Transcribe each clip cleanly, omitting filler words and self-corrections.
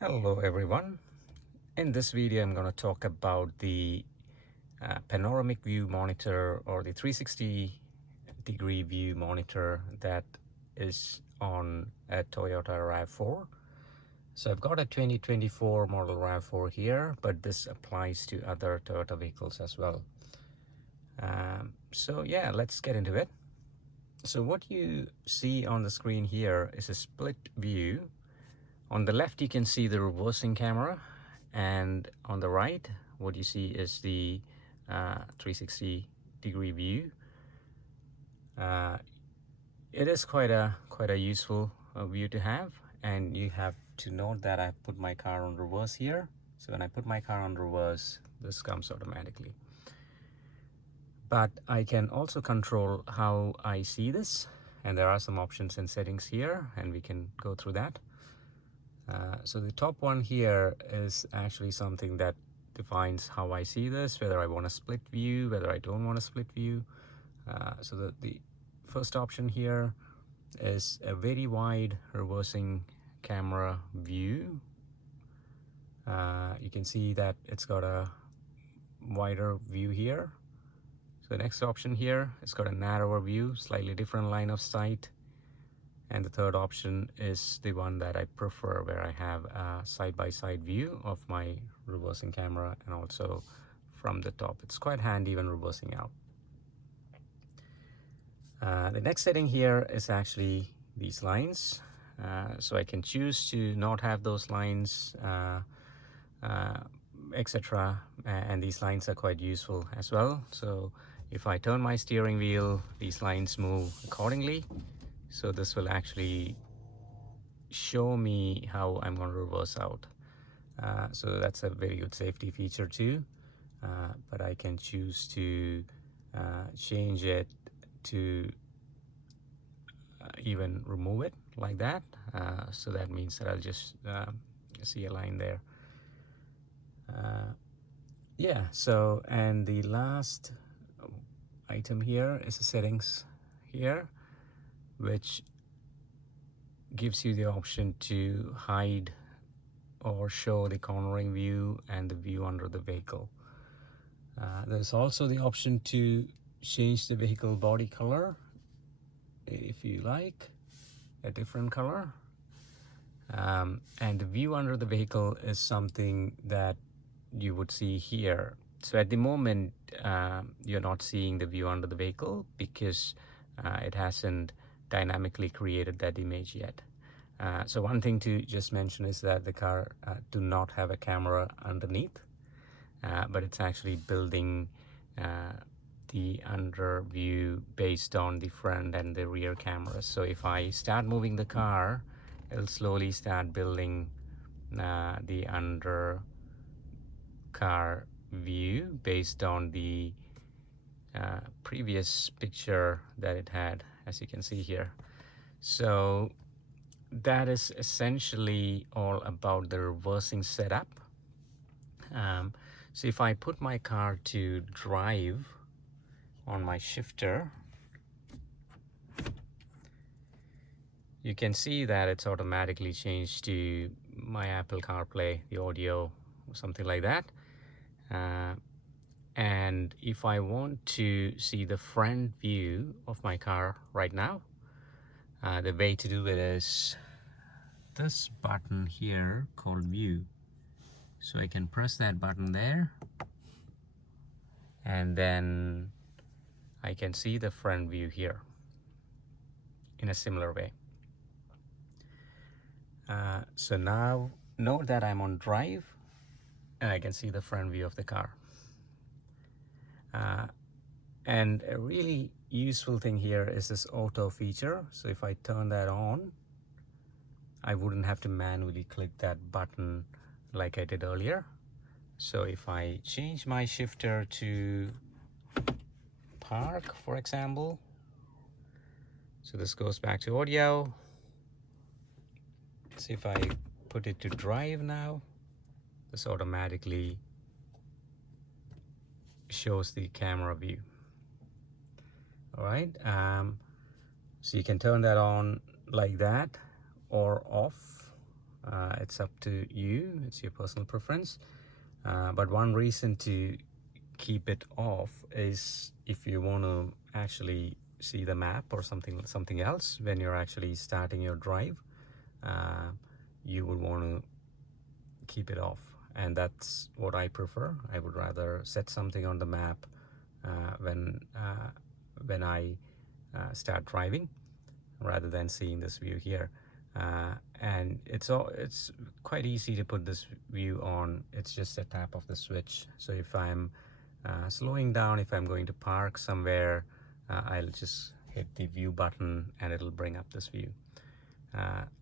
Hello everyone. In this video I'm going to talk about the panoramic view monitor, or the 360 degree view monitor that is on a Toyota Rav4. So I've got a 2024 model Rav4 here, but this applies to other Toyota vehicles as well. So yeah, let's get into it. So what you see on the screen here is a split view. On the left you can see the reversing camera, and on the right what you see is the 360 degree view. It is quite a useful view to have, and you have to note that I put my car on reverse here. So when I put my car on reverse, this comes automatically. But I can also control how I see this, and there are some options and settings here, and we can go through that. So the top one here is actually something that defines how I see this, whether I want a split view, whether I don't want a split view. So the first option here is a very wide reversing camera view. You can see that it's got a wider view here. So the next option here, it's got a narrower view, slightly different line of sight. And the third option is the one that I prefer, where I have a side-by-side view of my reversing camera, and also from the top. It's quite handy when reversing out. The next setting here is actually these lines. So I can choose to not have those lines, etc. And these lines are quite useful as well. So if I turn my steering wheel, these lines move accordingly. So this will actually show me how I'm going to reverse out. So that's a very good safety feature too. But I can choose to change it to even remove it like that. So that means that I'll just see a line there. Yeah, so, and the last item here is the settings here, which gives you the option to hide or show the cornering view and the view under the vehicle. There's also the option to change the vehicle body color if you like a different color. And the view under the vehicle is something that you would see here. So at the moment you're not seeing the view under the vehicle because it hasn't dynamically created that image yet. So one thing to just mention is that the car do not have a camera underneath, but it's actually building the under view based on the front and the rear cameras. So if I start moving the car, it'll slowly start building the under car view based on the previous picture that it had, as you can see here. So that is essentially all about the reversing setup. So if I put my car to drive on my shifter, you can see that it's automatically changed to my Apple CarPlay, the audio, or something like that. And if I want to see the front view of my car right now, the way to do it is this button here called view. So I can press that button there, and then I can see the front view here in a similar way. So now note that I'm on drive and I can see the front view of the car. And a really useful thing here is this auto feature. So if I turn that on, I wouldn't have to manually click that button like I did earlier. So if I change my shifter to park, for example, so this goes back to audio. So if I put it to drive now, this automatically shows the camera view. All right, so you can turn that on like that or off It's up to you, it's your personal preference. But one reason to keep it off is if you want to actually see the map or something else when you're actually starting your drive, you would want to keep it off, and that's what I prefer. I would rather set something on the map when I start driving, rather than seeing this view here. And it's quite easy to put this view on. It's just a tap of the switch. So if I'm slowing down, if I'm going to park somewhere, I'll just hit the view button and it'll bring up this view.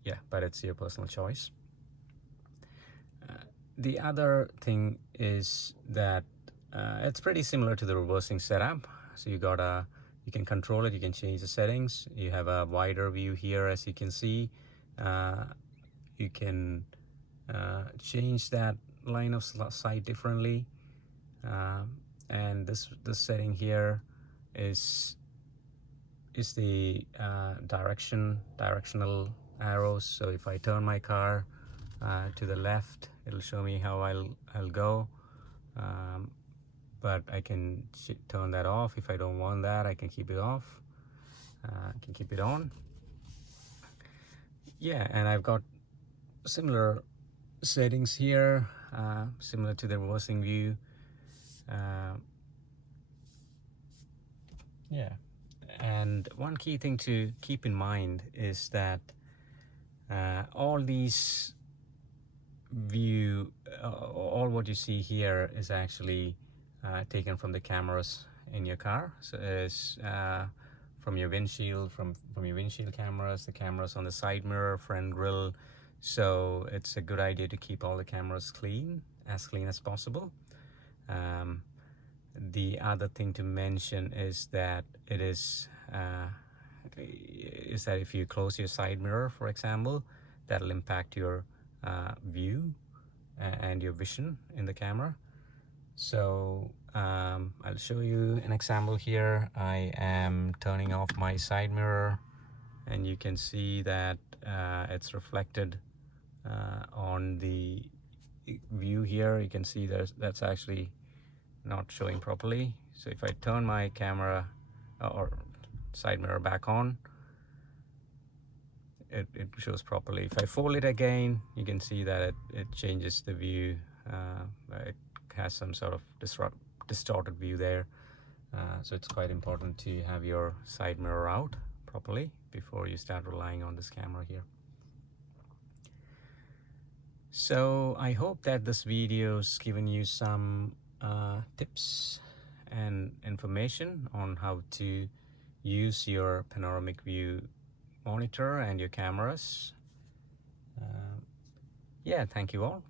Yeah, but it's your personal choice. The other thing is that it's pretty similar to the reversing setup. So you can control it, you can change the settings. You have a wider view here, as you can see. You can change that line of sight differently. And this setting here is the directional arrows. So if I turn my car to the left, it'll show me how I'll go. But I can turn that off. If I don't want that, I can keep it off. I can keep it on. Yeah, and I've got similar settings here, similar to the reversing view. Yeah, and one key thing to keep in mind is that all these all what you see here is actually taken from the cameras in your car. So it's from your windshield, from your windshield cameras, the cameras on the side mirror, front grille. So it's a good idea to keep all the cameras clean as possible. The other thing to mention is that is that if you close your side mirror, for example, that'll impact your view and your vision in the camera. So I'll show you an example here. I am turning off my side mirror, and you can see that it's reflected on the view here. You can see that's actually not showing properly. So if I turn my camera or side mirror back on, it shows properly. If I fold it again, you can see that it changes the view. It has some sort of distorted view there. So it's quite important to have your side mirror out properly before you start relying on this camera here. So I hope that this video's given you some tips and information on how to use your panoramic view monitor and your cameras. Yeah, thank you all.